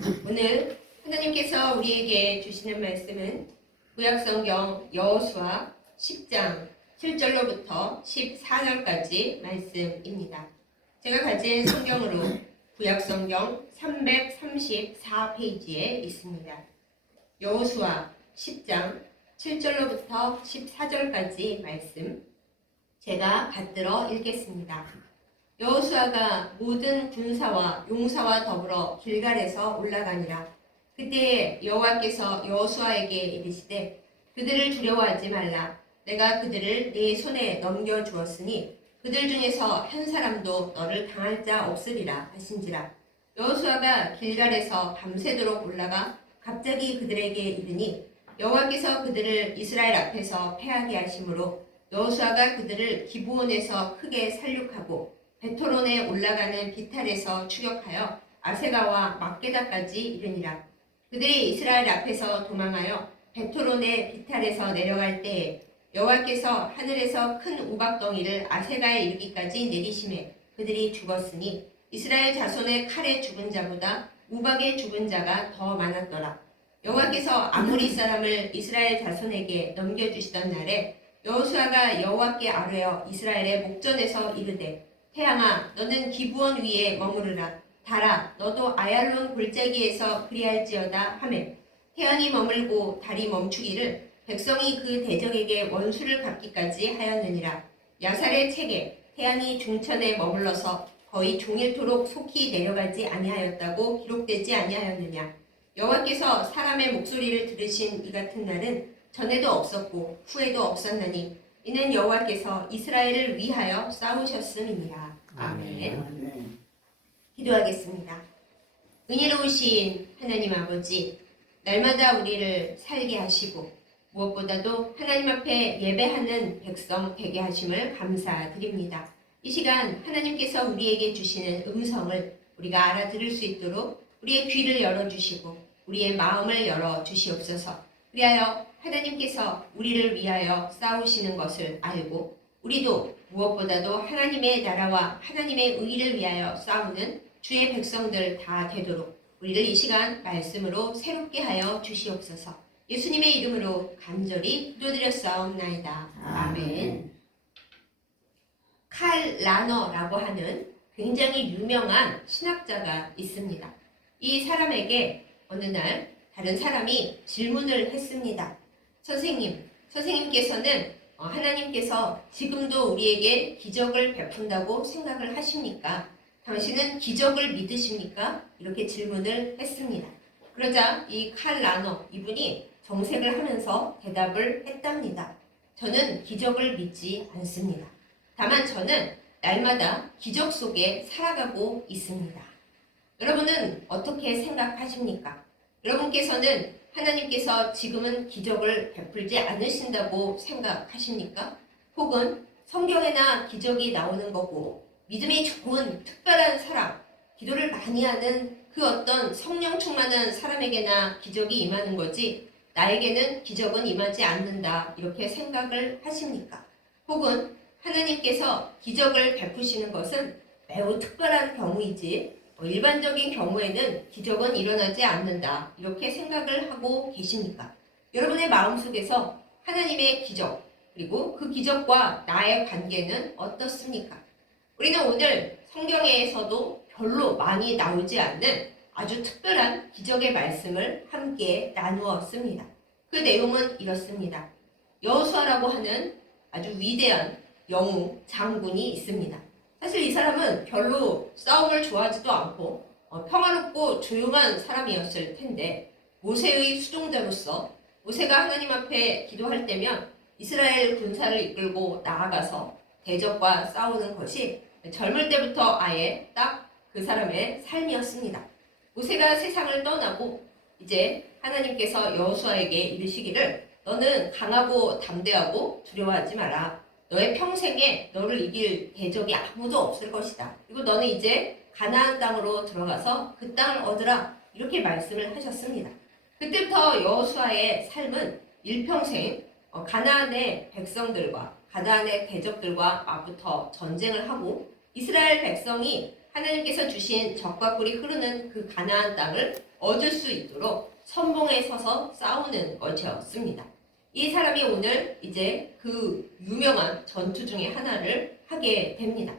오늘 하나님께서 우리에게 주시는 말씀은 구약성경 여호수아 10장 7절로부터 14절까지 말씀입니다. 제가 가진 성경으로 구약성경 334페이지에 있습니다. 여호수아 10장 7절로부터 14절까지 말씀 제가 받들어 읽겠습니다. 여호수아가 모든 군사와 용사와 더불어 길갈에서 올라가니라. 그때 여호와께서 여호수아에게 이르시되 그들을 두려워하지 말라. 내가 그들을 네 손에 넘겨주었으니 그들 중에서 한 사람도 너를 당할 자 없으리라 하신지라. 여호수아가 길갈에서 밤새도록 올라가 갑자기 그들에게 이르니 여호와께서 그들을 이스라엘 앞에서 패하게 하심으로 여호수아가 그들을 기브온에서 크게 살육하고 베토론에 올라가는 비탈에서 추격하여 아세가와 막게다까지 이르니라. 그들이 이스라엘 앞에서 도망하여 베토론의 비탈에서 내려갈 때에 여호와께서 하늘에서 큰 우박덩이를 아세가에 이르기까지 내리심에 그들이 죽었으니 이스라엘 자손의 칼에 죽은 자보다 우박에 죽은 자가 더 많았더라. 여호와께서 아모리 사람을 이스라엘 자손에게 넘겨주시던 날에 여호수아가 여호와께 아뢰어 이스라엘의 목전에서 이르되 태양아 너는 기브온 위에 머무르라. 달아 너도 아얄론 골짜기에서 그리할지어다 하매 태양이 머물고 달이 멈추기를 백성이 그 대적에게 원수를 갚기까지 하였느니라. 야살의 책에 태양이 중천에 머물러서 거의 종일토록 속히 내려가지 아니하였다고 기록되지 아니하였느냐. 여호와께서 사람의 목소리를 들으신 이 같은 날은 전에도 없었고 후에도 없었나니 이는 여호와께서 이스라엘을 위하여 싸우셨음이니라. 아멘. 기도하겠습니다. 은혜로우신 하나님 아버지, 날마다 우리를 살게 하시고 무엇보다도 하나님 앞에 예배하는 백성 되게 하심을 감사드립니다. 이 시간 하나님께서 우리에게 주시는 음성을 우리가 알아들을 수 있도록 우리의 귀를 열어주시고 우리의 마음을 열어주시옵소서. 그리하여 하나님께서 우리를 위하여 싸우시는 것을 알고 우리도 무엇보다도 하나님의 나라와 하나님의 의를 위하여 싸우는 주의 백성들 다 되도록 우리를 이 시간 말씀으로 새롭게 하여 주시옵소서. 예수님의 이름으로 간절히 기도드렸사옵나이다. 아멘. 칼 라너라고 하는 굉장히 유명한 신학자가 있습니다. 이 사람에게 어느 날 다른 사람이 질문을 했습니다. 선생님께서는 하나님께서 지금도 우리에게 기적을 베푼다고 생각을 하십니까? 당신은 기적을 믿으십니까? 이렇게 질문을 했습니다. 그러자 이 칼 라너 이분이 정색을 하면서 대답을 했답니다. 저는 기적을 믿지 않습니다. 다만 저는 날마다 기적 속에 살아가고 있습니다. 여러분은 어떻게 생각하십니까? 여러분께서는 하나님께서 지금은 기적을 베풀지 않으신다고 생각하십니까? 혹은 성경에나 기적이 나오는 거고 믿음이 좋은 특별한 사람, 기도를 많이 하는 그 어떤 성령 충만한 사람에게나 기적이 임하는 거지 나에게는 기적은 임하지 않는다 이렇게 생각을 하십니까? 혹은 하나님께서 기적을 베푸시는 것은 매우 특별한 경우이지 일반적인 경우에는 기적은 일어나지 않는다 이렇게 생각을 하고 계십니까? 여러분의 마음속에서 하나님의 기적 그리고 그 기적과 나의 관계는 어떻습니까? 우리는 오늘 성경에서도 별로 많이 나오지 않는 아주 특별한 기적의 말씀을 함께 나누었습니다. 그 내용은 이렇습니다. 여호수아라고 하는 아주 위대한 영웅 장군이 있습니다. 사실 이 사람은 별로 싸움을 좋아하지도 않고 평화롭고 조용한 사람이었을 텐데 모세의 수종자로서 모세가 하나님 앞에 기도할 때면 이스라엘 군사를 이끌고 나아가서 대적과 싸우는 것이 젊을 때부터 아예 딱 그 사람의 삶이었습니다. 모세가 세상을 떠나고 이제 하나님께서 여호수아에게 이르시기를 너는 강하고 담대하고 두려워하지 마라. 너의 평생에 너를 이길 대적이 아무도 없을 것이다. 그리고 너는 이제 가나안 땅으로 들어가서 그 땅을 얻으라. 이렇게 말씀을 하셨습니다. 그때부터 여호수아의 삶은 일평생 가나안의 백성들과 가나안의 대적들과 맞붙어 전쟁을 하고 이스라엘 백성이 하나님께서 주신 젖과 꿀이 흐르는 그 가나안 땅을 얻을 수 있도록 선봉에 서서 싸우는 것이었습니다. 이 사람이 오늘 이제 그 유명한 전투 중에 하나를 하게 됩니다.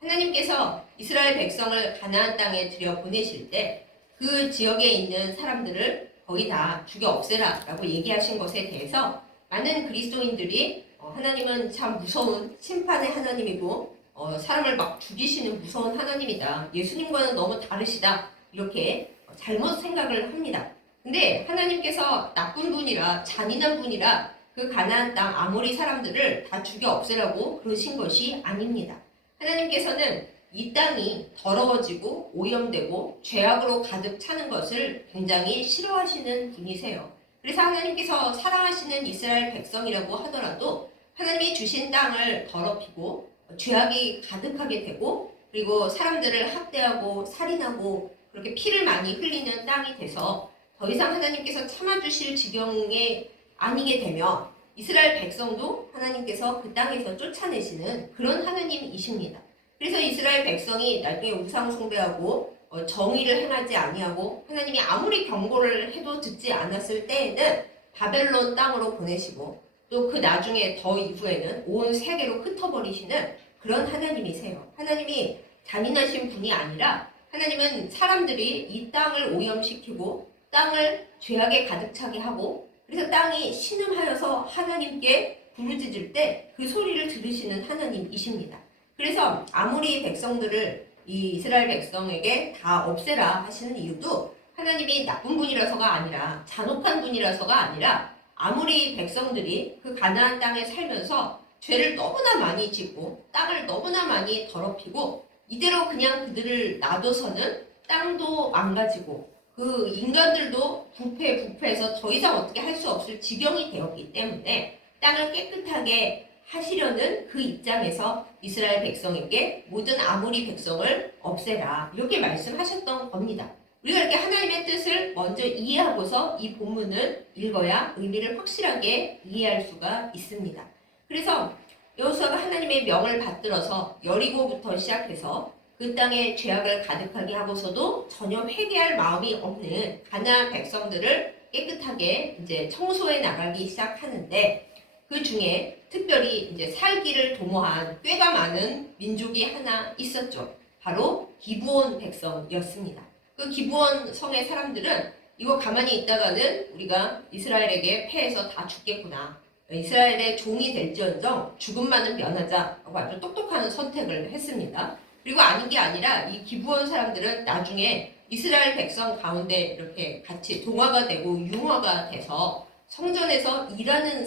하나님께서 이스라엘 백성을 가나안 땅에 들여보내실 때 그 지역에 있는 사람들을 거의 다 죽여 없애라 라고 얘기하신 것에 대해서 많은 그리스도인들이 하나님은 참 무서운 심판의 하나님이고 사람을 막 죽이시는 무서운 하나님이다. 예수님과는 너무 다르시다. 이렇게 잘못 생각을 합니다. 근데 하나님께서 나쁜 분이라 잔인한 분이라 그 가나안 땅 아모리 사람들을 다 죽여 없애라고 그러신 것이 아닙니다. 하나님께서는 이 땅이 더러워지고 오염되고 죄악으로 가득 차는 것을 굉장히 싫어하시는 분이세요. 그래서 하나님께서 사랑하시는 이스라엘 백성이라고 하더라도 하나님이 주신 땅을 더럽히고 죄악이 가득하게 되고 그리고 사람들을 학대하고 살인하고 그렇게 피를 많이 흘리는 땅이 돼서 더 이상 하나님께서 참아주실 지경에 아니게 되면 이스라엘 백성도 하나님께서 그 땅에서 쫓아내시는 그런 하나님이십니다. 그래서 이스라엘 백성이 나중에 우상 숭배하고 정의를 행하지 아니하고 하나님이 아무리 경고를 해도 듣지 않았을 때에는 바벨론 땅으로 보내시고 또 그 나중에 더 이후에는 온 세계로 흩어버리시는 그런 하나님이세요. 하나님이 잔인하신 분이 아니라 하나님은 사람들이 이 땅을 오염시키고 땅을 죄악에 가득 차게 하고 그래서 땅이 신음하여서 하나님께 부르짖을 때 그 소리를 들으시는 하나님이십니다. 그래서 아무리 백성들을 이 이스라엘 백성에게 다 없애라 하시는 이유도 하나님이 나쁜 분이라서가 아니라 잔혹한 분이라서가 아니라 아무리 백성들이 그 가나안 땅에 살면서 죄를 너무나 많이 짓고 땅을 너무나 많이 더럽히고 이대로 그냥 그들을 놔둬서는 땅도 망가지고 그 인간들도 부패해서 더 이상 어떻게 할 수 없을 지경이 되었기 때문에 땅을 깨끗하게 하시려는 그 입장에서 이스라엘 백성에게 모든 아모리 백성을 없애라 이렇게 말씀하셨던 겁니다. 우리가 이렇게 하나님의 뜻을 먼저 이해하고서 이 본문을 읽어야 의미를 확실하게 이해할 수가 있습니다. 그래서 여호수아가 하나님의 명을 받들어서 여리고부터 시작해서 그 땅에 죄악을 가득하게 하고서도 전혀 회개할 마음이 없는 가나안 백성들을 깨끗하게 이제 청소해 나가기 시작하는데 그 중에 특별히 이제 살기를 도모한 꽤가 많은 민족이 하나 있었죠. 바로 기브온 백성이었습니다. 그 기브온 성의 사람들은 이거 가만히 있다가는 우리가 이스라엘에게 패해서 다 죽겠구나. 이스라엘의 종이 될지언정 죽음만은 면하자라고 아주 똑똑한 선택을 했습니다. 그리고 아닌 게 아니라 이 기브온 사람들은 나중에 이스라엘 백성 가운데 이렇게 같이 동화가 되고 융화가 돼서 성전에서 일하는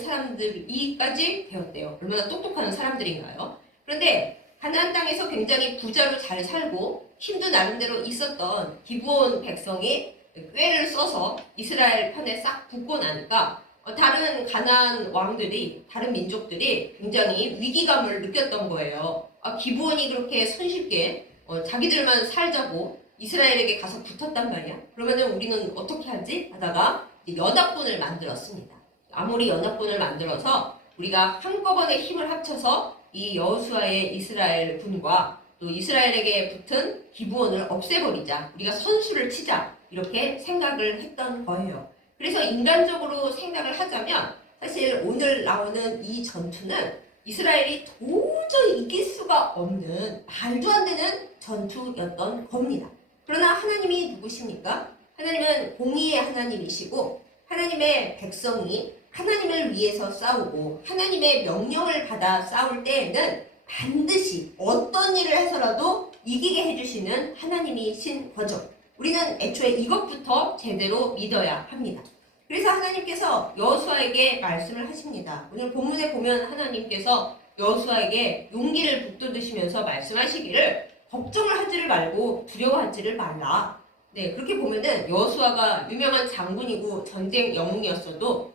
사람들이까지 되었대요. 얼마나 똑똑한 사람들인가요? 그런데 가나안 땅에서 굉장히 부자로 잘 살고 힘도 나름대로 있었던 기브온 백성이 꾀를 써서 이스라엘 편에 싹 붙고 나니까 다른 가나안 왕들이 다른 민족들이 굉장히 위기감을 느꼈던 거예요. 기브온이 그렇게 손쉽게 자기들만 살자고 이스라엘에게 가서 붙었단 말이야. 그러면은 우리는 어떻게 하지? 하다가 연합군을 만들었습니다. 아모리 연합군을 만들어서 우리가 한꺼번에 힘을 합쳐서 이 여호수아의 이스라엘 군과 또 이스라엘에게 붙은 기브온을 없애버리자. 우리가 선수를 치자. 이렇게 생각을 했던 거예요. 그래서 인간적으로 생각을 하자면 사실 오늘 나오는 이 전투는 이스라엘이 도저히 이길 수가 없는 말도 안 되는 전투였던 겁니다. 그러나 하나님이 누구십니까? 하나님은 공의의 하나님이시고 하나님의 백성이 하나님을 위해서 싸우고 하나님의 명령을 받아 싸울 때에는 반드시 어떤 일을 해서라도 이기게 해주시는 하나님이신 거죠. 우리는 애초에 이것부터 제대로 믿어야 합니다. 그래서 하나님께서 여호수아에게 말씀을 하십니다. 오늘 본문에 보면 하나님께서 여호수아에게 용기를 북돋으시면서 말씀하시기를 걱정을 하지를 말고 두려워하지를 말라. 네, 그렇게 보면은 여호수아가 유명한 장군이고 전쟁 영웅이었어도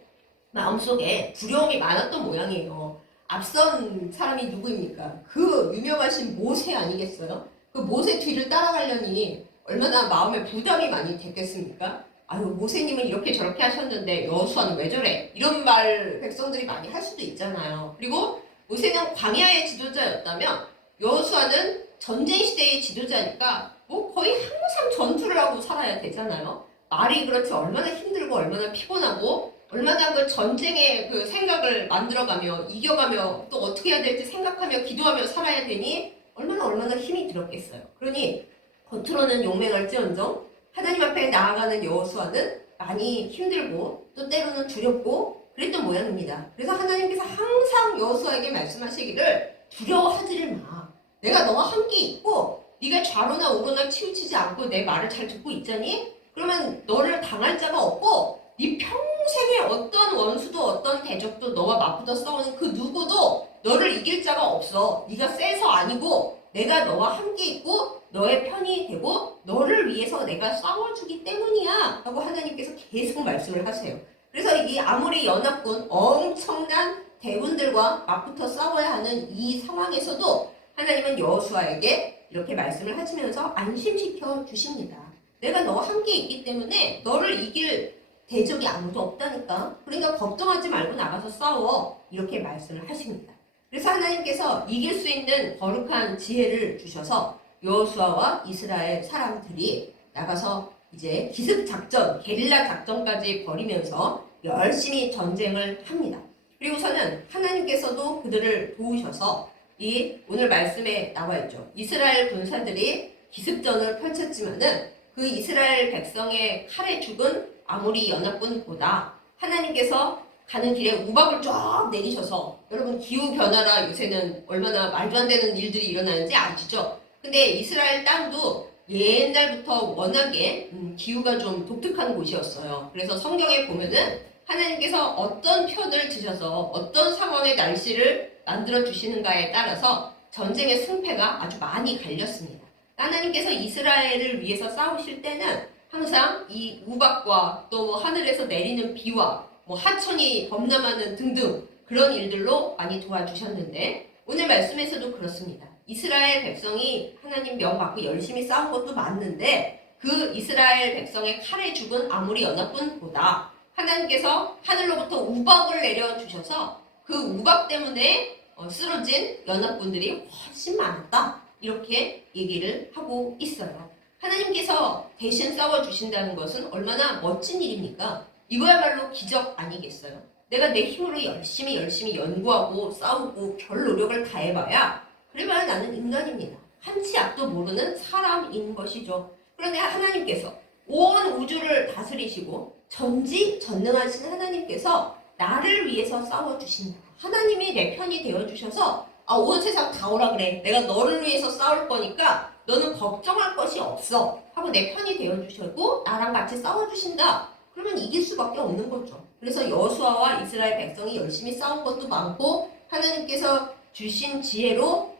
마음속에 두려움이 많았던 모양이에요. 앞선 사람이 누구입니까? 그 유명하신 모세 아니겠어요? 그 모세 뒤를 따라가려니 얼마나 마음에 부담이 많이 됐겠습니까? 아유, 모세님은 이렇게 저렇게 하셨는데 여호수아는 왜 저래? 이런 말 백성들이 많이 할 수도 있잖아요. 그리고 모세는 광야의 지도자였다면 여호수아는 전쟁 시대의 지도자니까 뭐 거의 항상 전투를 하고 살아야 되잖아요. 말이 그렇지 얼마나 힘들고 얼마나 피곤하고 얼마나 그 전쟁의 그 생각을 만들어가며 이겨가며 또 어떻게 해야 될지 생각하며 기도하며 살아야 되니 얼마나 힘이 들었겠어요. 그러니 겉으로는 용맹할지언정 하나님 앞에 나아가는 여호수아는 많이 힘들고 또 때로는 두렵고 그랬던 모양입니다. 그래서 하나님께서 항상 여호수아에게 말씀하시기를 두려워하지를 마. 내가 너와 함께 있고 네가 좌로나 우로나 치우치지 않고 내 말을 잘 듣고 있자니 그러면 너를 당할 자가 없고 네 평생에 어떤 원수도 어떤 대적도 너와 맞붙어 싸우는 그 누구도 너를 이길 자가 없어. 네가 세서 아니고 내가 너와 함께 있고 너의 편이 되고 너를 위해서 내가 싸워주기 때문이야 라고 하나님께서 계속 말씀을 하세요. 그래서 이 아모리 연합군 엄청난 대군들과 맞붙어 싸워야 하는 이 상황에서도 하나님은 여호수아에게 이렇게 말씀을 하시면서 안심시켜 주십니다. 내가 너와 함께 있기 때문에 너를 이길 대적이 아무도 없다니까. 그러니까 걱정하지 말고 나가서 싸워. 이렇게 말씀을 하십니다. 그래서 하나님께서 이길 수 있는 거룩한 지혜를 주셔서 여호수아와 이스라엘 사람들이 나가서 이제 기습 작전, 게릴라 작전까지 벌이면서 열심히 전쟁을 합니다. 그리고서는 하나님께서도 그들을 도우셔서 이 오늘 말씀에 나와 있죠. 이스라엘 군사들이 기습전을 펼쳤지만은 그 이스라엘 백성의 칼에 죽은 아모리 연합군보다 하나님께서 가는 길에 우박을 쫙 내리셔서 여러분 기후변화라 요새는 얼마나 말도 안 되는 일들이 일어나는지 아시죠? 근데 이스라엘 땅도 옛날부터 워낙에 기후가 좀 독특한 곳이었어요. 그래서 성경에 보면은 하나님께서 어떤 편을 드셔서 어떤 상황의 날씨를 만들어 주시는가에 따라서 전쟁의 승패가 아주 많이 갈렸습니다. 하나님께서 이스라엘을 위해서 싸우실 때는 항상 이 우박과 또 뭐 하늘에서 내리는 비와 뭐 하천이 범람하는 등등 그런 일들로 많이 도와주셨는데 오늘 말씀에서도 그렇습니다. 이스라엘 백성이 하나님 명 받고 열심히 싸운 것도 맞는데 그 이스라엘 백성의 칼에 죽은 아모리 연합군보다 하나님께서 하늘로부터 우박을 내려주셔서 그 우박 때문에 쓰러진 연합군들이 훨씬 많았다. 이렇게 얘기를 하고 있어요. 하나님께서 대신 싸워주신다는 것은 얼마나 멋진 일입니까? 이거야말로 기적 아니겠어요? 내가 내 힘으로 열심히 연구하고 싸우고 별 노력을 다해봐야 그래봐야 나는 인간입니다. 한치 앞도 모르는 사람인 것이죠. 그런데 하나님께서 온 우주를 다스리시고 전지전능하신 하나님께서 나를 위해서 싸워주신다. 하나님이 내 편이 되어주셔서 온 세상 다 오라 그래. 내가 너를 위해서 싸울 거니까 너는 걱정할 것이 없어. 하고 내 편이 되어주시고 나랑 같이 싸워주신다. 그러면 이길 수밖에 없는 거죠. 그래서 여호수아와 이스라엘 백성이 열심히 싸운 것도 많고 하나님께서 주신 지혜로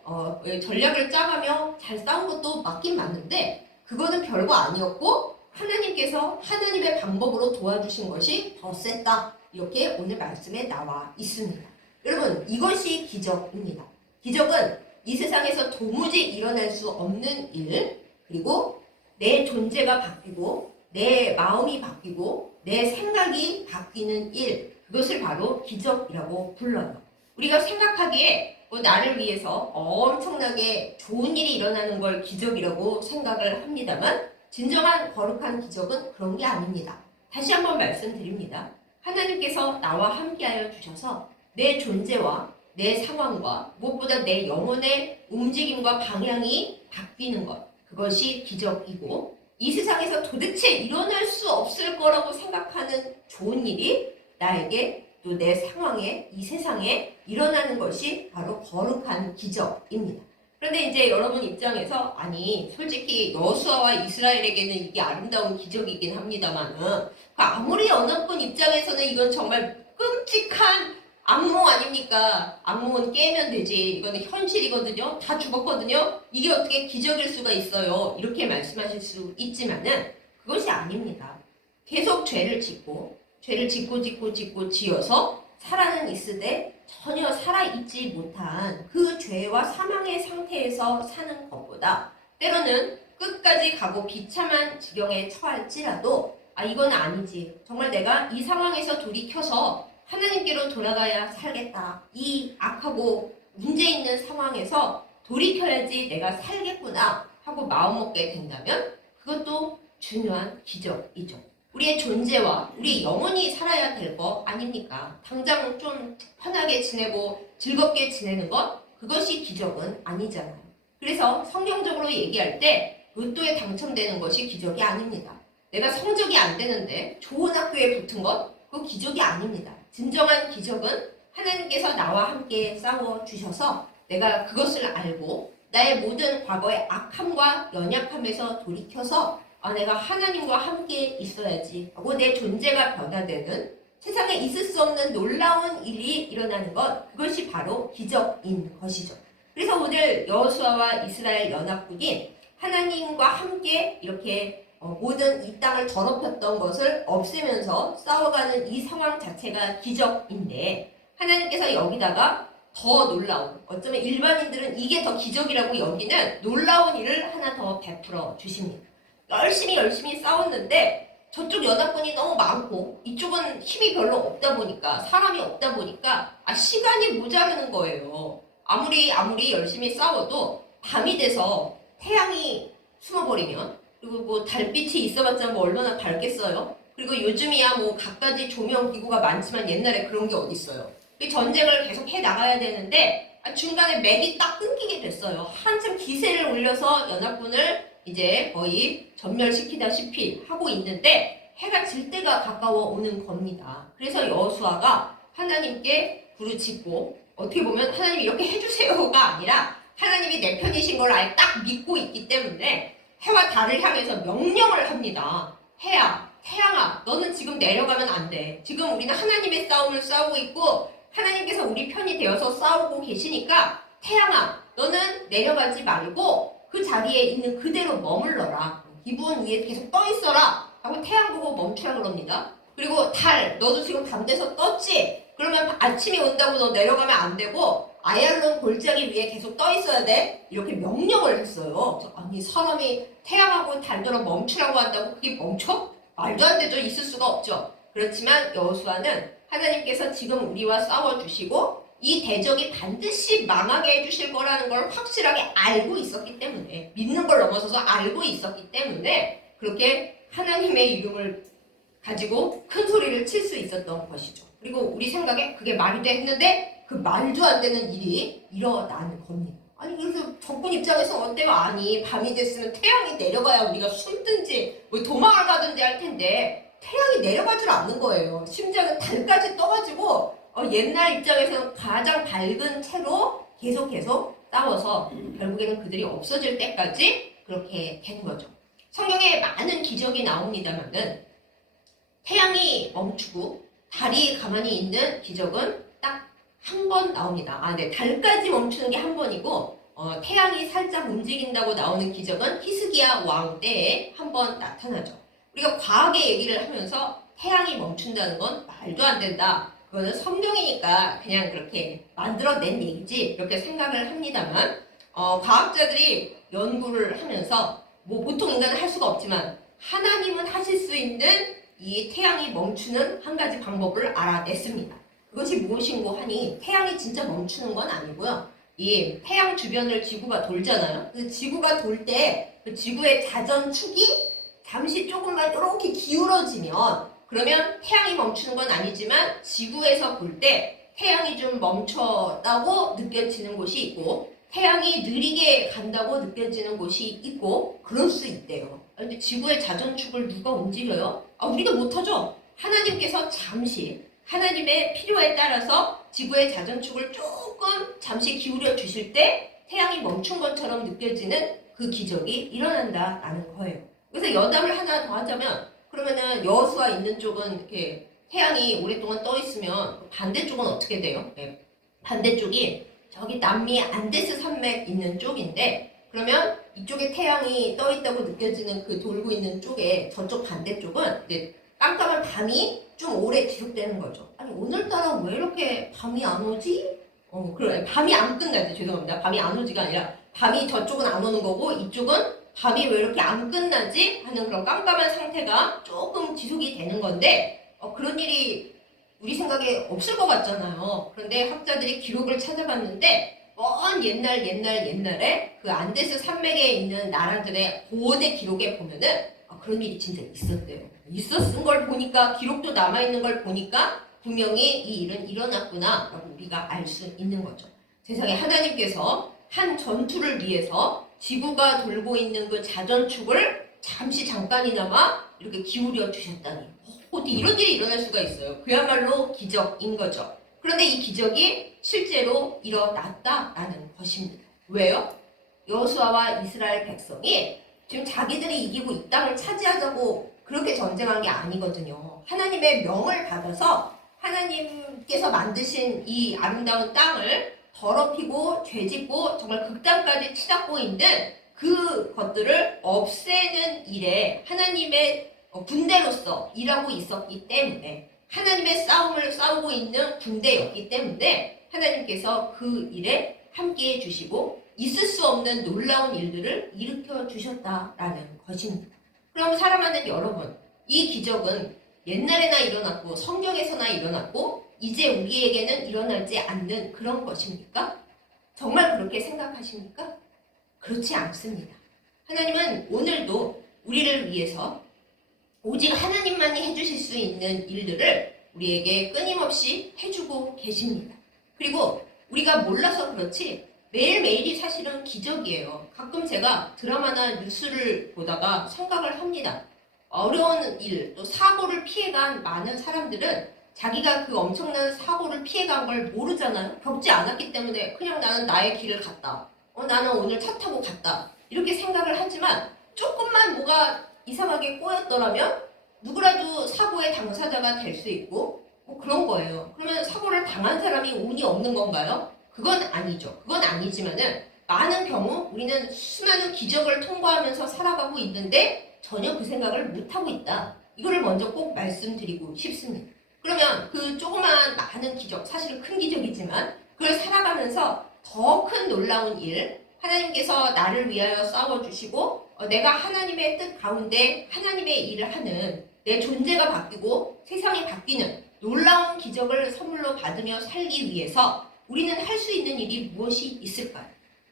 전략을 짜가며 잘 싸운 것도 맞긴 맞는데 그거는 별거 아니었고 하나님께서 하나님의 방법으로 도와주신 것이 더 셌다. 이렇게 오늘 말씀에 나와 있습니다. 여러분 이것이 기적입니다. 기적은 이 세상에서 도무지 일어날 수 없는 일 그리고 내 존재가 바뀌고 내 마음이 바뀌고 내 생각이 바뀌는 일 그것을 바로 기적이라고 불러요. 우리가 생각하기에 나를 위해서 엄청나게 좋은 일이 일어나는 걸 기적이라고 생각을 합니다만 진정한 거룩한 기적은 그런 게 아닙니다. 다시 한번 말씀드립니다. 하나님께서 나와 함께하여 주셔서 내 존재와 내 상황과 무엇보다 내 영혼의 움직임과 방향이 바뀌는 것 그것이 기적이고 이 세상에서 도대체 일어날 수 없을 거라고 생각하는 좋은 일이 나에게 또 내 상황에 이 세상에 일어나는 것이 바로 거룩한 기적입니다. 그런데 이제 여러분 입장에서 아니 솔직히 여호수아와 이스라엘에게는 이게 아름다운 기적이긴 합니다만은 그 아모리 연합군 입장에서는 이건 정말 끔찍한 악몽 아닙니까? 악몽은 깨면 되지. 이거는 현실이거든요. 다 죽었거든요. 이게 어떻게 기적일 수가 있어요. 이렇게 말씀하실 수 있지만은 그것이 아닙니다. 계속 죄를 짓고 지어서 살아는 있으되 전혀 살아있지 못한 그 죄와 사망의 상태에서 사는 것보다 때로는 끝까지 가고 비참한 지경에 처할지라도 이건 아니지. 정말 내가 이 상황에서 돌이켜서 하나님께로 돌아가야 살겠다. 이 악하고 문제 있는 상황에서 돌이켜야지 내가 살겠구나 하고 마음먹게 된다면 그것도 중요한 기적이죠. 우리의 존재와 우리 영원히 살아야 될 거 아닙니까? 당장 좀 편하게 지내고 즐겁게 지내는 것 그것이 기적은 아니잖아요. 그래서 성경적으로 얘기할 때 로또에 당첨되는 것이 기적이 아닙니다. 내가 성적이 안 되는데 좋은 학교에 붙은 것 그거 기적이 아닙니다. 진정한 기적은 하나님께서 나와 함께 싸워주셔서 내가 그것을 알고 나의 모든 과거의 악함과 연약함에서 돌이켜서 내가 하나님과 함께 있어야지 하고 내 존재가 변화되는 세상에 있을 수 없는 놀라운 일이 일어나는 것 그것이 바로 기적인 것이죠. 그래서 오늘 여호수아와 이스라엘 연합군이 하나님과 함께 이렇게 모든 이 땅을 더럽혔던 것을 없애면서 싸워가는 이 상황 자체가 기적인데 하나님께서 여기다가 더 놀라운 어쩌면 일반인들은 이게 더 기적이라고 여기는 놀라운 일을 하나 더 베풀어 주십니다. 열심히 싸웠는데 저쪽 연합군이 너무 많고 이쪽은 힘이 별로 없다 보니까 사람이 없다 보니까 시간이 모자르는 거예요. 아무리 열심히 싸워도 밤이 돼서 태양이 숨어버리면 그리고 뭐 달빛이 있어봤자 뭐 얼마나 밝겠어요. 그리고 요즘이야 뭐 갖가지 조명 기구가 많지만 옛날에 그런 게 어딨어요. 전쟁을 계속 해 나가야 되는데 중간에 맥이 딱 끊기게 됐어요. 한참 기세를 올려서 연합군을 이제 거의 전멸시키다시피 하고 있는데 해가 질 때가 가까워 오는 겁니다. 그래서 여호수아가 하나님께 부르짖고 어떻게 보면 하나님이 이렇게 해주세요가 아니라 하나님이 내 편이신 걸 아예 딱 믿고 있기 때문에 해와 달을 향해서 명령을 합니다. 해야, 태양아, 너는 지금 내려가면 안 돼. 지금 우리는 하나님의 싸움을 싸우고 있고 하나님께서 우리 편이 되어서 싸우고 계시니까 태양아, 너는 내려가지 말고 그 자리에 있는 그대로 머물러라. 기분 위에 계속 떠 있어라. 하고 태양 보고 멈추라 그럽니다. 그리고 달, 너도 지금 밤돼서 떴지? 그러면 아침이 온다고 너 내려가면 안 되고 아얄론 골짜기 위에 계속 떠 있어야 돼. 이렇게 명령을 했어요. 아니 사람이 태양하고 달처럼 멈추라고 한다고 그게 멈춰? 말도 안 되죠. 있을 수가 없죠. 그렇지만 여호수아는 하나님께서 지금 우리와 싸워주시고 이 대적이 반드시 망하게 해주실 거라는 걸 확실하게 알고 있었기 때문에 믿는 걸 넘어서서 알고 있었기 때문에 그렇게 하나님의 이름을 가지고 큰 소리를 칠 수 있었던 것이죠. 그리고 우리 생각에 그게 말이 돼 했는데 그 말도 안 되는 일이 일어나는 겁니다. 아니 그래서 적군 입장에서 어때요? 아니 밤이 됐으면 태양이 내려가야 우리가 숨든지 뭐 도망을 가든지 할 텐데 태양이 내려가질 않는 거예요. 심지어는 달까지 떠가지고 옛날 입장에서는 가장 밝은 채로 계속 싸워서 결국에는 그들이 없어질 때까지 그렇게 된 거죠. 성경에 많은 기적이 나옵니다만은 태양이 멈추고 달이 가만히 있는 기적은 딱 한 번 나옵니다. 네, 달까지 멈추는 게 한 번이고 태양이 살짝 움직인다고 나오는 기적은 히스기야 왕 때에 한 번 나타나죠. 우리가 과학의 얘기를 하면서 태양이 멈춘다는 건 말도 안 된다. 그거는 성경이니까 그냥 그렇게 만들어낸 얘기지 이렇게 생각을 합니다만 과학자들이 연구를 하면서 뭐 보통 인간은 할 수가 없지만 하나님은 하실 수 있는 이 태양이 멈추는 한 가지 방법을 알아냈습니다. 그것이 무엇인고 하니 태양이 진짜 멈추는 건 아니고요. 이 태양 주변을 지구가 돌잖아요. 그래서 지구가 돌 때 그 지구의 자전축이 잠시 조금만 이렇게 기울어지면 그러면 태양이 멈추는 건 아니지만 지구에서 볼 때 태양이 좀 멈췄다고 느껴지는 곳이 있고 태양이 느리게 간다고 느껴지는 곳이 있고 그럴 수 있대요. 근데 지구의 자전축을 누가 움직여요? 우리가 못하죠. 하나님께서 잠시 하나님의 필요에 따라서 지구의 자전축을 조금 잠시 기울여 주실 때 태양이 멈춘 것처럼 느껴지는 그 기적이 일어난다라는 거예요. 그래서 여담을 하나 더 하자면 그러면은 여호수아 있는 쪽은 이렇게 태양이 오랫동안 떠 있으면 반대쪽은 어떻게 돼요? 네. 반대쪽이 저기 남미 안데스 산맥 있는 쪽인데 그러면 이쪽에 태양이 떠 있다고 느껴지는 그 돌고 있는 쪽에 저쪽 반대쪽은 이제 깜깜한 밤이 좀 오래 지속되는 거죠. 아니 오늘따라 왜 이렇게 밤이 안 오지? 그래 밤이 안 끝나지. 죄송합니다. 밤이 안 오지가 아니라 밤이 저쪽은 안 오는 거고 이쪽은 밤이 왜 이렇게 안 끝나지? 하는 그런 깜깜한 상태가 조금 지속이 되는 건데 그런 일이 우리 생각에 없을 것 같잖아요. 그런데 학자들이 기록을 찾아봤는데 먼 옛날에 그 안데스 산맥에 있는 나라들의 고대 기록에 보면은 그런 일이 진짜 있었대요. 있었은 걸 보니까 기록도 남아있는 걸 보니까 분명히 이 일은 일어났구나 라고 우리가 알 수 있는 거죠. 세상에 하나님께서 한 전투를 위해서 지구가 돌고 있는 그 자전축을 잠깐이나마 이렇게 기울여 주셨다니 어떻게 이런 일이 일어날 수가 있어요. 그야말로 기적인 거죠. 그런데 이 기적이 실제로 일어났다라는 것입니다. 왜요? 여호수아와 이스라엘 백성이 지금 자기들이 이기고 이 땅을 차지하자고 그렇게 전쟁한 게 아니거든요. 하나님의 명을 받아서 하나님께서 만드신 이 아름다운 땅을 더럽히고 죄짓고 정말 극단까지 치닫고 있는 그 것들을 없애는 일에 하나님의 군대로서 일하고 있었기 때문에 하나님의 싸움을 싸우고 있는 군대였기 때문에 하나님께서 그 일에 함께해 주시고 있을 수 없는 놀라운 일들을 일으켜 주셨다라는 것입니다. 그럼 사랑하는 여러분, 이 기적은 옛날에나 일어났고 성경에서나 일어났고 이제 우리에게는 일어나지 않는 그런 것입니까? 정말 그렇게 생각하십니까? 그렇지 않습니다. 하나님은 오늘도 우리를 위해서 오직 하나님만이 해주실 수 있는 일들을 우리에게 끊임없이 해주고 계십니다. 그리고 우리가 몰라서 그렇지 매일매일이 사실은 기적이에요. 가끔 제가 드라마나 뉴스를 보다가 생각을 합니다. 어려운 일, 또 사고를 피해간 많은 사람들은 자기가 그 엄청난 사고를 피해간 걸 모르잖아요. 겪지 않았기 때문에 그냥 나는 나의 길을 갔다. 나는 오늘 차 타고 갔다. 이렇게 생각을 하지만 조금만 뭐가 이상하게 꼬였더라면 누구라도 사고의 당사자가 될 수 있고 뭐 그런 거예요. 그러면 사고를 당한 사람이 운이 없는 건가요? 그건 아니죠. 그건 아니지만은 많은 경우 우리는 수많은 기적을 통과하면서 살아가고 있는데 전혀 그 생각을 못하고 있다. 이거를 먼저 꼭 말씀드리고 싶습니다. 그러면 그 조그마한 많은 기적, 사실은 큰 기적이지만 그걸 살아가면서 더 큰 놀라운 일, 하나님께서 나를 위하여 싸워주시고 내가 하나님의 뜻 가운데 하나님의 일을 하는 내 존재가 바뀌고 세상이 바뀌는 놀라운 기적을 선물로 받으며 살기 위해서 우리는 할 수 있는 일이 무엇이 있을까요?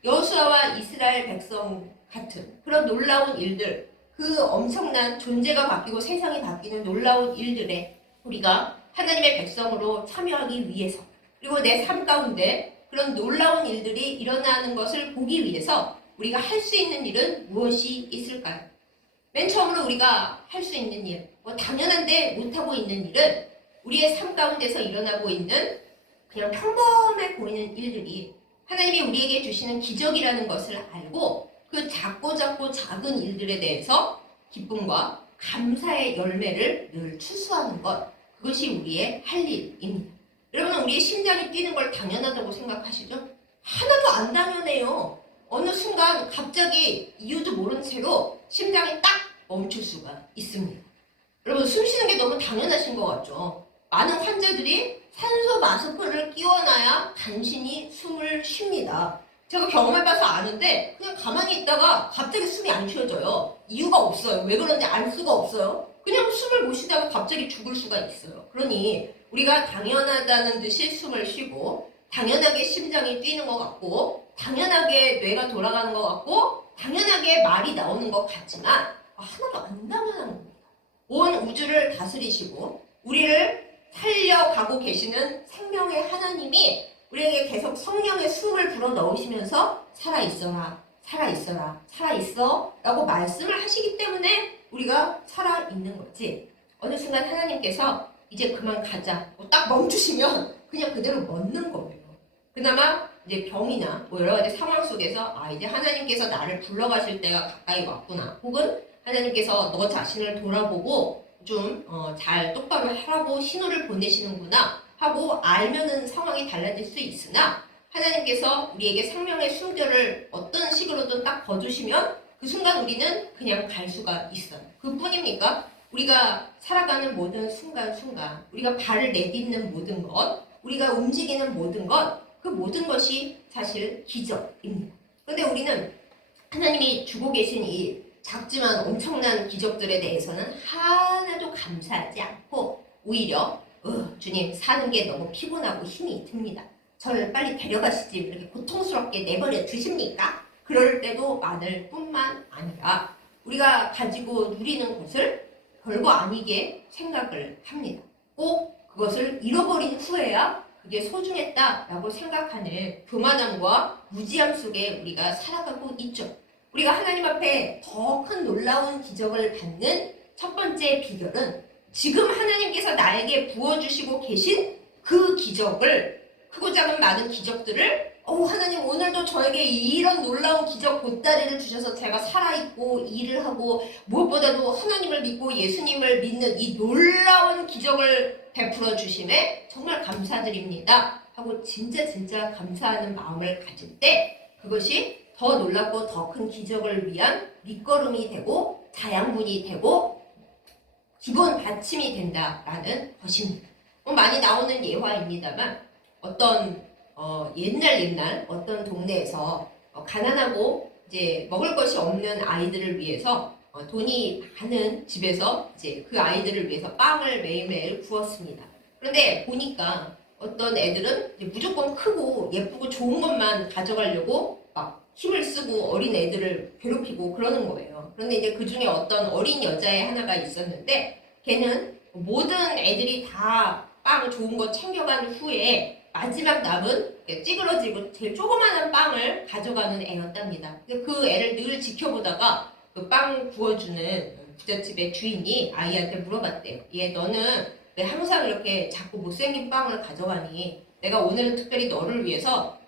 여호수아와 이스라엘 백성 같은 그런 놀라운 일들, 그 엄청난 존재가 바뀌고 세상이 바뀌는 놀라운 일들에 우리가 하나님의 백성으로 참여하기 위해서, 그리고 내 삶 가운데 그런 놀라운 일들이 일어나는 것을 보기 위해서 우리가 할 수 있는 일은 무엇이 있을까요? 맨 처음으로 우리가 할 수 있는 일, 당연한데 못하고 있는 일은 우리의 삶 가운데서 일어나고 있는 그냥 평범해 보이는 일들이 하나님이 우리에게 주시는 기적이라는 것을 알고 그 작고 작은 일들에 대해서 기쁨과 감사의 열매를 늘 추수하는 것, 그것이 우리의 할 일입니다. 여러분은 우리의 심장이 뛰는 걸 당연하다고 생각하시죠? 하나도 안 당연해요. 어느 순간 갑자기 이유도 모른 채로 심장이 딱 멈출 수가 있습니다. 여러분 숨 쉬는 게 너무 당연하신 것 같죠? 많은 환자들이 산소 마스크를 끼워놔야 간신히 숨을 쉽니다. 제가 경험해봐서 아는데 그냥 가만히 있다가 갑자기 숨이 안 쉬어져요. 이유가 없어요. 왜 그런지 알 수가 없어요. 그냥 숨을 못 쉬다가 갑자기 죽을 수가 있어요. 그러니 우리가 당연하다는 듯이 숨을 쉬고 당연하게 심장이 뛰는 것 같고 당연하게 뇌가 돌아가는 것 같고 당연하게 말이 나오는 것 같지만 하나도 안 당연한 겁니다. 온 우주를 다스리시고 우리를 살려가고 계시는 생명의 하나님이 우리에게 계속 성령의 숨을 불어넣으시면서 살아있어라, 살아있어라, 살아있어 라고 말씀을 하시기 때문에 우리가 살아있는 거지. 어느 순간 하나님께서 이제 그만 가자 딱 멈추시면 그냥 그대로 멎는 거예요. 그나마 이제 병이나 여러 가지 상황 속에서 이제 하나님께서 나를 불러가실 때가 가까이 왔구나, 혹은 하나님께서 너 자신을 돌아보고 좀 잘 똑바로 하라고 신호를 보내시는구나 하고 알면은 상황이 달라질 수 있으나 하나님께서 우리에게 생명의 숨결을 어떤 식으로든 딱 거두시면 그 순간 우리는 그냥 갈 수가 있어요. 그뿐입니까? 우리가 살아가는 모든 순간순간, 우리가 발을 내딛는 모든 것, 우리가 움직이는 모든 것, 그 모든 것이 사실 기적입니다. 그런데 우리는 하나님이 주고 계신 이 작지만 엄청난 기적들에 대해서는 하나도 감사하지 않고 오히려 주님 사는 게 너무 피곤하고 힘이 듭니다. 저를 빨리 데려가시지 이렇게 고통스럽게 내버려 두십니까? 그럴 때도 많을 뿐만 아니라 우리가 가지고 누리는 것을 별거 아니게 생각을 합니다. 꼭 그것을 잃어버린 후에야 그게 소중했다라고 생각하는 교만함과 무지함 속에 우리가 살아가고 있죠. 우리가 하나님 앞에 더 큰 놀라운 기적을 받는 첫 번째 비결은 지금 하나님께서 나에게 부어주시고 계신 그 기적을, 크고 작은 많은 기적들을 하나님 오늘도 저에게 이런 놀라운 기적 보따리를 주셔서 제가 살아있고 일을 하고 무엇보다도 하나님을 믿고 예수님을 믿는 이 놀라운 기적을 베풀어 주심에 정말 감사드립니다 하고 진짜 감사하는 마음을 가질 때 그것이 더 놀랍고 더 큰 기적을 위한 밑거름이 되고 자양분이 되고 기본 받침이 된다라는 것입니다. 많이 나오는 예화입니다만 어떤 옛날 어떤 동네에서 가난하고 이제 먹을 것이 없는 아이들을 위해서 돈이 많은 집에서 이제 그 아이들을 위해서 빵을 매일매일 구웠습니다. 그런데 보니까 어떤 애들은 이제 무조건 크고 예쁘고 좋은 것만 가져가려고 막 힘을 쓰고 어린 애들을 괴롭히고 그러는 거예요. 그런데 이제 그 중에 어떤 어린 여자애 하나가 있었는데 걔는 모든 애들이 다 빵 좋은 거 챙겨간 후에 마지막 남은 찌그러지고 제일 조그마한 빵을 가져가는 애였답니다. 그 애를 늘 지켜보다가 그 빵 구워주는 부잣집의 주인이 아이한테 물어봤대요. 얘 너는 왜 항상 이렇게 자꾸 못생긴 빵을 가져가니? 내가 오늘은 특별히 너를 위해서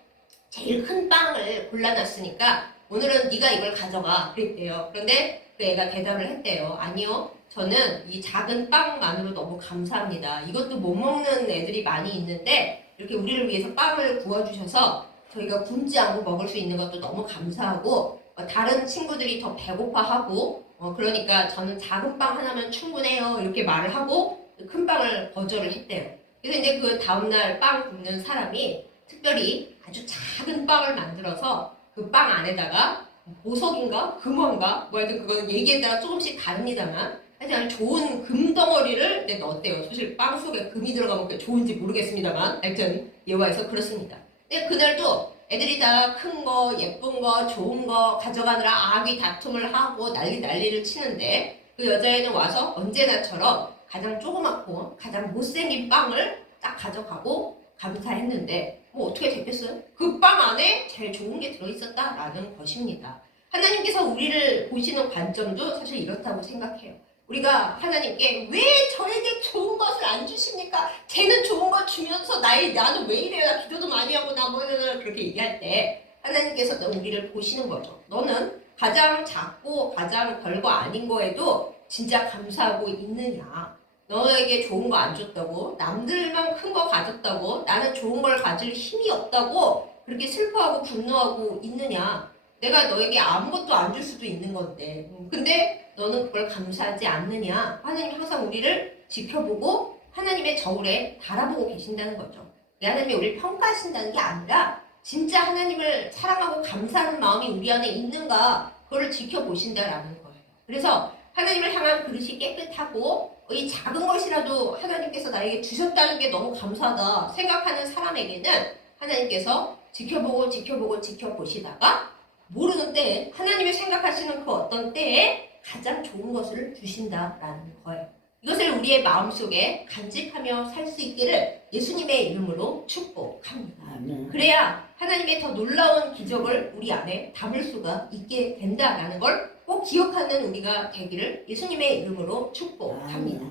제일 큰 빵을 골라놨으니까 오늘은 네가 이걸 가져가 그랬대요. 그런데 그 애가 대답을 했대요. 아니요. 저는 이 작은 빵만으로 너무 감사합니다. 이것도 못 먹는 애들이 많이 있는데 이렇게 우리를 위해서 빵을 구워주셔서 저희가 굶지 않고 먹을 수 있는 것도 너무 감사하고 다른 친구들이 더 배고파하고 그러니까 저는 작은 빵 하나면 충분해요. 이렇게 말을 하고 큰 빵을 거절을 했대요. 그래서 이제 그 다음날 빵 굽는 사람이 특별히 아주 작은 빵을 만들어서 그 빵 안에다가 보석인가 금원가 뭐 하여튼 그거는 얘기에 따라 조금씩 다릅니다만 하여튼 좋은 금덩어리를 넣었대요. 사실 빵 속에 금이 들어가면 그게 좋은지 모르겠습니다만 하여튼 예화에서 그렇습니다. 근데 그날도 애들이 다 큰 거, 예쁜 거, 좋은 거 가져가느라 아귀 다툼을 하고 난리를 치는데 그 여자애는 와서 언제나처럼 가장 조그맣고 가장 못생긴 빵을 딱 가져가고 감사했는데 어떻게 됐겠어요? 그 빵 안에 제일 좋은 게 들어있었다라는 것입니다. 하나님께서 우리를 보시는 관점도 사실 이렇다고 생각해요. 우리가 하나님께 왜 저에게 좋은 것을 안 주십니까? 쟤는 좋은 거 주면서 나는 왜 이래요? 나 기도도 많이 하고 나 그렇게 얘기할 때 하나님께서 우리를 보시는 거죠. 너는 가장 작고 가장 별거 아닌 거에도 진짜 감사하고 있느냐? 너에게 좋은 거 안 줬다고 남들만 큰 거 가졌다고 나는 좋은 걸 가질 힘이 없다고 그렇게 슬퍼하고 분노하고 있느냐? 내가 너에게 아무것도 안 줄 수도 있는 건데 근데 너는 그걸 감사하지 않느냐? 하나님 항상 우리를 지켜보고 하나님의 저울에 달아보고 계신다는 거죠. 하나님이 우리를 평가하신다는 게 아니라 진짜 하나님을 사랑하고 감사하는 마음이 우리 안에 있는가 그거를 지켜보신다라는 거예요. 그래서 하나님을 향한 그릇이 깨끗하고 이 작은 것이라도 하나님께서 나에게 주셨다는 게 너무 감사하다 생각하는 사람에게는 하나님께서 지켜보시다가 모르는 때에 하나님이 생각하시는 그 어떤 때에 가장 좋은 것을 주신다라는 거예요. 이것을 우리의 마음속에 간직하며 살 수 있기를 예수님의 이름으로 축복합니다. 그래야 하나님의 더 놀라운 기적을 우리 안에 담을 수가 있게 된다라는 걸 꼭 기억하는 우리가 되기를 예수님의 이름으로 축복합니다.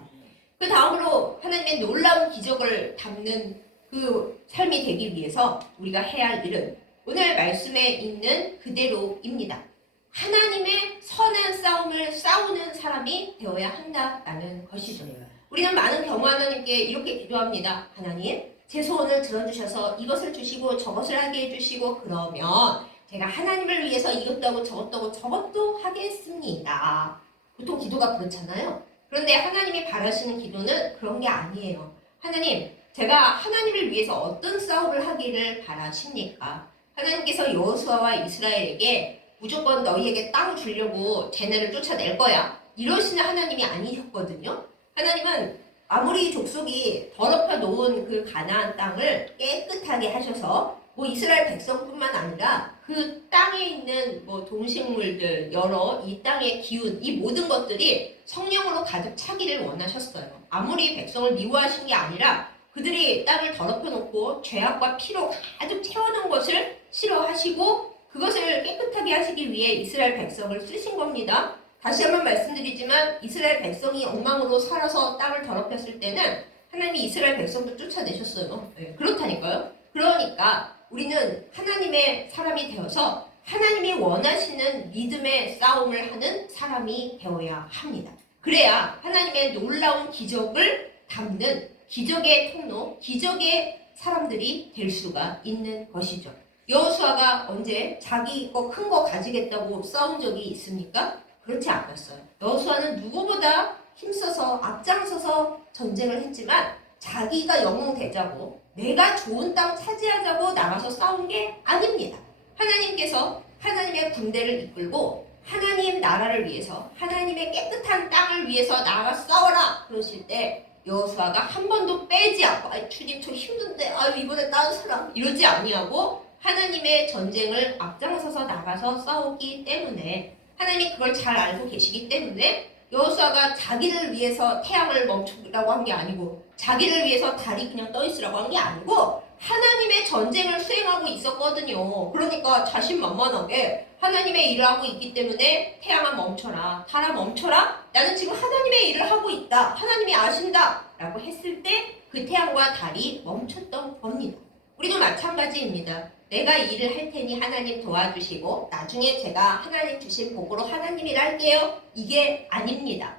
그 다음으로 하나님의 놀라운 기적을 담는 그 삶이 되기 위해서 우리가 해야 할 일은 오늘 말씀에 있는 그대로입니다. 하나님의 선한 싸움을 싸우는 사람이 되어야 한다라는 것이죠. 우리는 많은 경우 하나님께 이렇게 기도합니다. 하나님, 제 소원을 들어주셔서 이것을 주시고 저것을 하게 해주시고 그러면 제가 하나님을 위해서 이것도 하고 저것도 하고 저것도 하겠습니다. 보통 기도가 그렇잖아요. 그런데 하나님이 바라시는 기도는 그런 게 아니에요. 하나님, 제가 하나님을 위해서 어떤 싸움을 하기를 바라십니까? 하나님께서 여호수아와 이스라엘에게 무조건 너희에게 땅 주려고 쟤네를 쫓아낼 거야. 이러시는 하나님이 아니셨거든요. 하나님은 아무리 아무리 족속이 더럽혀 놓은 그 가나안 땅을 깨끗하게 하셔서 뭐 이스라엘 백성뿐만 아니라 그 땅에 있는 뭐 동식물들, 여러 이 땅의 기운, 이 모든 것들이 성령으로 가득 차기를 원하셨어요. 아무리 백성을 미워하신 게 아니라 그들이 땅을 더럽혀 놓고 죄악과 피로 가득 채워놓은 것을 싫어하시고 그것을 깨끗하게 하시기 위해 이스라엘 백성을 쓰신 겁니다. 다시 한번 말씀드리지만 이스라엘 백성이 엉망으로 살아서 땅을 더럽혔을 때는 하나님이 이스라엘 백성도 쫓아내셨어요. 네, 그렇다니까요. 그러니까 우리는 하나님의 사람이 되어서 하나님이 원하시는 믿음의 싸움을 하는 사람이 되어야 합니다. 그래야 하나님의 놀라운 기적을 담는 기적의 통로, 기적의 사람들이 될 수가 있는 것이죠. 여호수아가 언제 자기 거 큰 거 가지겠다고 싸운 적이 있습니까? 그렇지 않았어요. 여호수아는 누구보다 힘써서 앞장서서 전쟁을 했지만 자기가 영웅 되자고 내가 좋은 땅 차지하자고 나가서 싸운 게 아닙니다. 하나님께서 하나님의 군대를 이끌고 하나님 나라를 위해서 하나님의 깨끗한 땅을 위해서 나가 싸워라 그러실 때 여호수아가 한 번도 빼지 않고 아이 주님 저 힘든데 아유 이번에 다른 사람 이러지 아니하고 하나님의 전쟁을 앞장서서 나가서 싸우기 때문에 하나님이 그걸 잘 알고 계시기 때문에 여호수아가 자기를 위해서 태양을 멈추라고 한 게 아니고 자기를 위해서 달이 그냥 떠 있으라고 한 게 아니고 하나님의 전쟁을 수행하고 있었거든요. 그러니까 자신만만하게 하나님의 일을 하고 있기 때문에 태양아 멈춰라, 달아 멈춰라. 나는 지금 하나님의 일을 하고 있다. 하나님이 아신다. 라고 했을 때 그 태양과 달이 멈췄던 겁니다. 우리도 마찬가지입니다. 내가 일을 할 테니 하나님 도와주시고 나중에 제가 하나님 주신 복으로 하나님 일 할게요. 이게 아닙니다.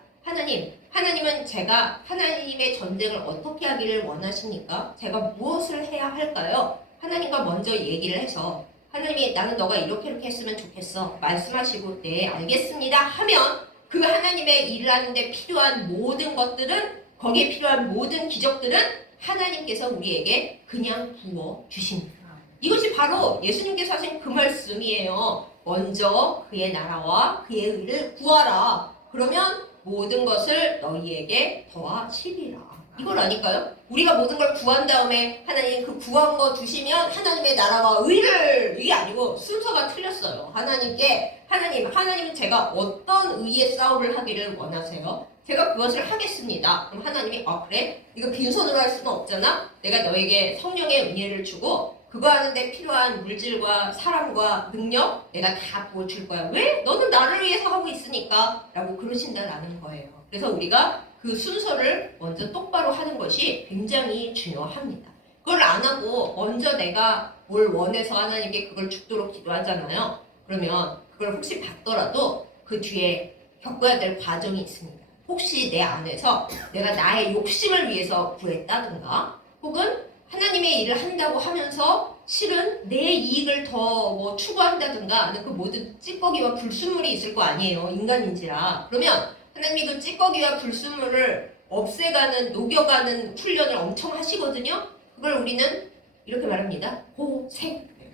하나님은 제가 하나님의 전쟁을 어떻게 하기를 원하십니까? 제가 무엇을 해야 할까요? 하나님과 먼저 얘기를 해서 하나님이 나는 너가 이렇게 했으면 좋겠어. 말씀하시고 네 알겠습니다 하면 그 하나님의 일을 하는데 필요한 모든 것들은 거기에 필요한 모든 기적들은 하나님께서 우리에게 그냥 부어 주십니다. 이것이 바로 예수님께서 하신 그 말씀이에요. 먼저 그의 나라와 그의 의를 구하라. 그러면 모든 것을 너희에게 더하시리라. 이걸 아닐까요? 우리가 모든 걸 구한 다음에 하나님 그 구한 거 주시면 하나님의 나라와 의를 이게 아니고 순서가 틀렸어요. 하나님은 제가 어떤 의의 싸움을 하기를 원하세요? 제가 그것을 하겠습니다. 그럼 하나님이 그래? 이거 빈손으로 할 수는 없잖아? 내가 너에게 성령의 은혜를 주고 그거 하는데 필요한 물질과 사람과 능력 내가 다 부어줄 거야. 왜? 너는 나를 위해서 하고 있으니까 라고 그러신다라는 거예요. 그래서 우리가 그 순서를 먼저 똑바로 하는 것이 굉장히 중요합니다. 그걸 안 하고 먼저 내가 뭘 원해서 하나님께 그걸 죽도록 기도하잖아요. 그러면 그걸 혹시 받더라도 그 뒤에 겪어야 될 과정이 있습니다. 혹시 내 안에서 내가 나의 욕심을 위해서 구했다든가 혹은 하나님의 일을 한다고 하면서 실은 내 이익을 더 추구한다든가 하는 그 모든 찌꺼기와 불순물이 있을 거 아니에요. 인간인지라. 그러면 하나님이 그 찌꺼기와 불순물을 없애가는, 녹여가는 훈련을 엄청 하시거든요. 그걸 우리는 이렇게 말합니다.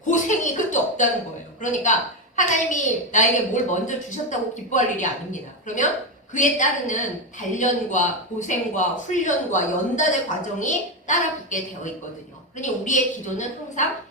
고생이 끝도 없다는 거예요. 그러니까 하나님이 나에게 뭘 먼저 주셨다고 기뻐할 일이 아닙니다. 그러면 그에 따르는 단련과 고생과 훈련과 연단의 과정이 따라붙게 되어 있거든요. 그러니 우리의 기도는 항상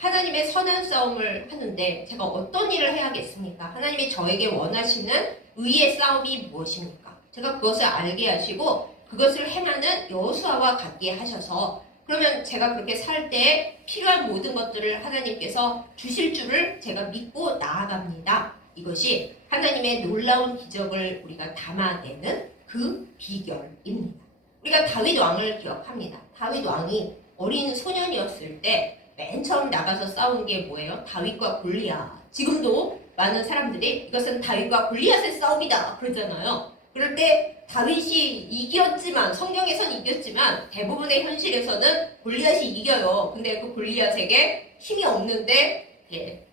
하나님의 선한 싸움을 하는데 제가 어떤 일을 해야겠습니까? 하나님이 저에게 원하시는 의의 싸움이 무엇입니까? 제가 그것을 알게 하시고 그것을 행하는 여호수아와 같게 하셔서 그러면 제가 그렇게 살 때 필요한 모든 것들을 하나님께서 주실 줄을 제가 믿고 나아갑니다. 이것이 하나님의 놀라운 기적을 우리가 담아내는 그 비결입니다. 우리가 다윗 왕을 기억합니다. 다윗 왕이 어린 소년이었을 때 맨 처음 나가서 싸운 게 뭐예요? 다윗과 골리앗. 지금도 많은 사람들이 이것은 다윗과 골리앗의 싸움이다 그러잖아요. 그럴 때 다윗이 이겼지만 성경에선 이겼지만 대부분의 현실에서는 골리앗이 이겨요. 근데 그 골리앗에게 힘이 없는데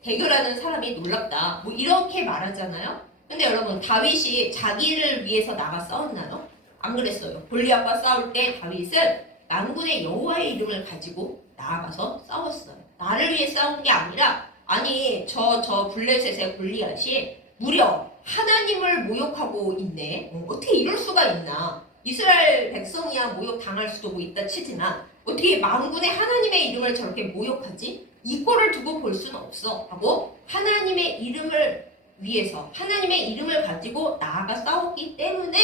대결하는 사람이 놀랍다. 뭐 이렇게 말하잖아요. 근데 여러분 다윗이 자기를 위해서 나가 싸웠나요? 안 그랬어요. 골리앗과 싸울 때 다윗은 만군의 여호와의 이름을 가지고 나아가서 싸웠어요. 나를 위해 싸운 게 아니라 아니 저 블레셋의 골리앗이 무려 하나님을 모욕하고 있네. 어떻게 이럴 수가 있나. 이스라엘 백성이야 모욕 당할 수도 뭐 있다 치지만 어떻게 만군의 하나님의 이름을 저렇게 모욕하지? 이 꼴을 두고 볼 수는 없어 하고 하나님의 이름을 위해서 하나님의 이름을 가지고 나아가 싸웠기 때문에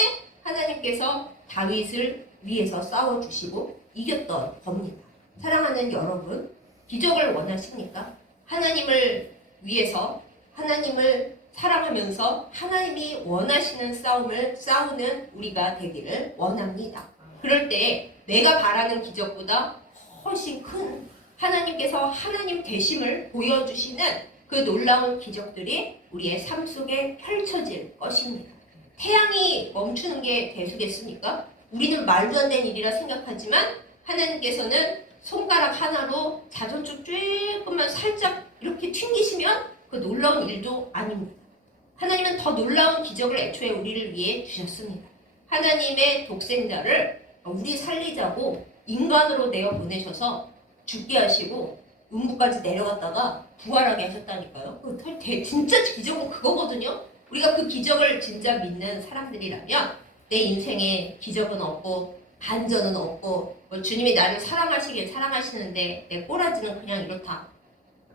하나님께서 다윗을 위해서 싸워주시고 이겼던 겁니다. 사랑하는 여러분, 기적을 원하십니까? 하나님을 위해서 하나님을 사랑하면서 하나님이 원하시는 싸움을 싸우는 우리가 되기를 원합니다. 그럴 때 내가 바라는 기적보다 훨씬 큰 하나님께서 하나님 되심을 보여주시는 그 놀라운 기적들이 우리의 삶 속에 펼쳐질 것입니다. 태양이 멈추는 게 대수겠습니까? 우리는 말도 안 되는 일이라 생각하지만 하나님께서는 손가락 하나로 자전축 조금만 살짝 이렇게 튕기시면 그 놀라운 일도 아닙니다. 하나님은 더 놀라운 기적을 애초에 우리를 위해 주셨습니다. 하나님의 독생자를 우리 살리자고 인간으로 내어 보내셔서 죽게 하시고 음부까지 내려갔다가 부활하게 하셨다니까요. 진짜 기적은 그거거든요. 우리가 그 기적을 진짜 믿는 사람들이라면 내 인생에 기적은 없고 반전은 없고 뭐 주님이 나를 사랑하시긴 사랑하시는데 내 꼬라지는 그냥 이렇다.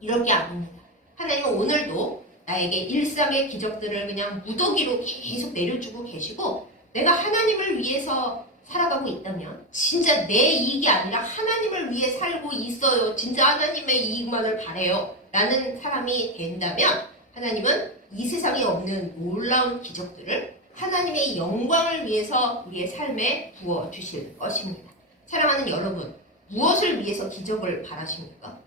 이럴 게 아닙니다. 하나님은 오늘도 나에게 일상의 기적들을 그냥 무더기로 계속 내려주고 계시고 내가 하나님을 위해서 살아가고 있다면 진짜 내 이익이 아니라 하나님을 위해 살고 있어요. 진짜 하나님의 이익만을 바라요. 라는 사람이 된다면 하나님은 이 세상에 없는 놀라운 기적들을 하나님의 영광을 위해서 우리의 삶에 부어주실 것입니다. 사랑하는 여러분, 무엇을 위해서 기적을 바라십니까?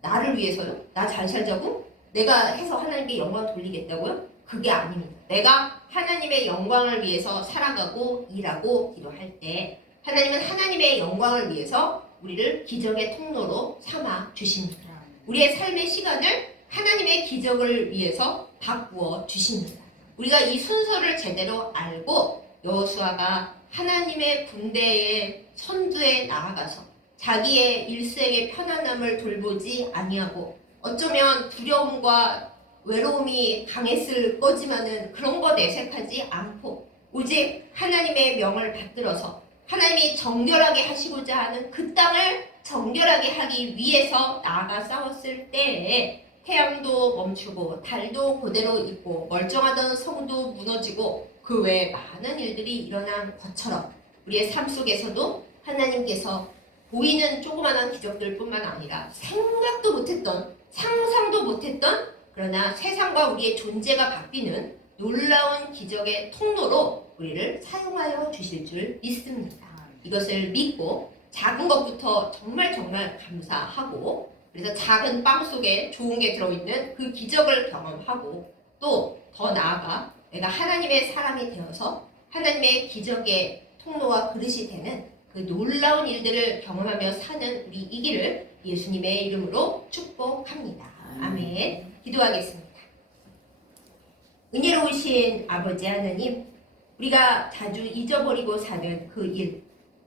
나를 위해서요? 나 잘 살자고? 내가 해서 하나님께 영광 돌리겠다고요? 그게 아닙니다. 내가 하나님의 영광을 위해서 살아가고 일하고 기도할 때 하나님은 하나님의 영광을 위해서 우리를 기적의 통로로 삼아 주십니다. 우리의 삶의 시간을 하나님의 기적을 위해서 바꾸어 주십니다. 우리가 이 순서를 제대로 알고 여호수아가 하나님의 군대의 선두에 나아가서 자기의 일생의 편안함을 돌보지 아니하고 어쩌면 두려움과 외로움이 강했을 거지만은 그런 거 내색하지 않고 오직 하나님의 명을 받들어서 하나님이 정결하게 하시고자 하는 그 땅을 정결하게 하기 위해서 나아가 싸웠을 때에 태양도 멈추고 달도 그대로 있고 멀쩡하던 성도 무너지고 그 외에 많은 일들이 일어난 것처럼 우리의 삶 속에서도 하나님께서 보이는 조그마한 기적들뿐만 아니라 생각도 못했던 상상도 못했던 그러나 세상과 우리의 존재가 바뀌는 놀라운 기적의 통로로 우리를 사용하여 주실 줄 믿습니다. 이것을 믿고 작은 것부터 정말 감사하고 그래서 작은 빵 속에 좋은 게 들어있는 그 기적을 경험하고 또 더 나아가 내가 하나님의 사람이 되어서 하나님의 기적의 통로와 그릇이 되는 그 놀라운 일들을 경험하며 사는 우리 이기를 예수님의 이름으로 축복합니다. 아멘. 기도하겠습니다. 은혜로우신 아버지 하나님, 우리가 자주 잊어버리고 사는 그 일,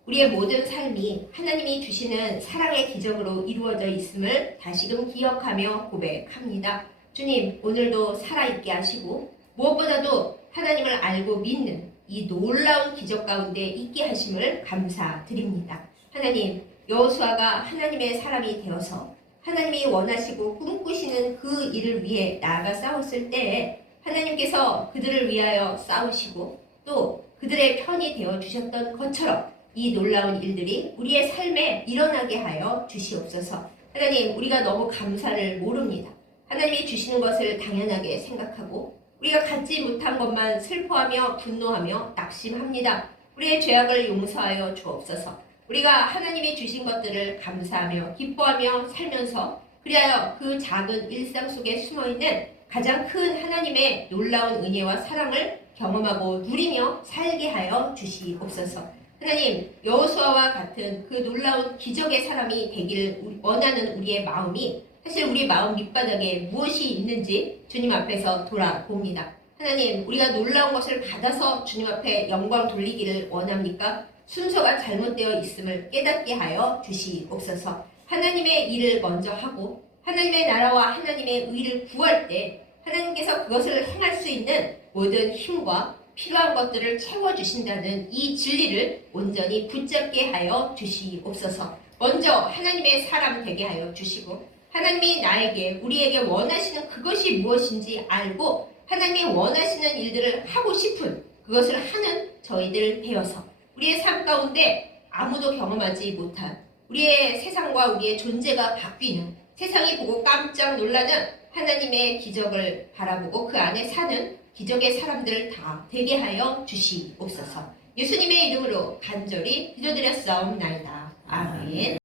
우리의 모든 삶이 하나님이 주시는 사랑의 기적으로 이루어져 있음을 다시금 기억하며 고백합니다. 주님, 오늘도 살아있게 하시고 무엇보다도 하나님을 알고 믿는 이 놀라운 기적 가운데 있게 하심을 감사드립니다. 하나님, 여호수아가 하나님의 사람이 되어서 하나님이 원하시고 꿈꾸시는 그 일을 위해 나아가 싸웠을 때에 하나님께서 그들을 위하여 싸우시고 또 그들의 편이 되어 주셨던 것처럼 이 놀라운 일들이 우리의 삶에 일어나게 하여 주시옵소서. 하나님, 우리가 너무 감사를 모릅니다. 하나님이 주시는 것을 당연하게 생각하고 우리가 갖지 못한 것만 슬퍼하며 분노하며 낙심합니다. 우리의 죄악을 용서하여 주옵소서. 우리가 하나님이 주신 것들을 감사하며 기뻐하며 살면서 그리하여 그 작은 일상 속에 숨어있는 가장 큰 하나님의 놀라운 은혜와 사랑을 경험하고 누리며 살게 하여 주시옵소서. 하나님, 여호수아와 같은 그 놀라운 기적의 사람이 되길 원하는 우리의 마음이 사실 우리 마음 밑바닥에 무엇이 있는지 주님 앞에서 돌아봅니다. 하나님, 우리가 놀라운 것을 받아서 주님 앞에 영광 돌리기를 원합니까? 순서가 잘못되어 있음을 깨닫게 하여 주시옵소서. 하나님의 일을 먼저 하고 하나님의 나라와 하나님의 의를 구할 때 하나님께서 그것을 행할 수 있는 모든 힘과 필요한 것들을 채워주신다는 이 진리를 온전히 붙잡게 하여 주시옵소서. 먼저 하나님의 사람 되게 하여 주시고 하나님이 나에게 우리에게 원하시는 그것이 무엇인지 알고 하나님이 원하시는 일들을 하고 싶은 그것을 하는 저희들 되어서 우리의 삶 가운데 아무도 경험하지 못한 우리의 세상과 우리의 존재가 바뀌는 세상이 보고 깜짝 놀라는 하나님의 기적을 바라보고 그 안에 사는 기적의 사람들 다 되게 하여 주시옵소서. 예수님의 이름으로 간절히 기도드렸사옵나이다. 아멘.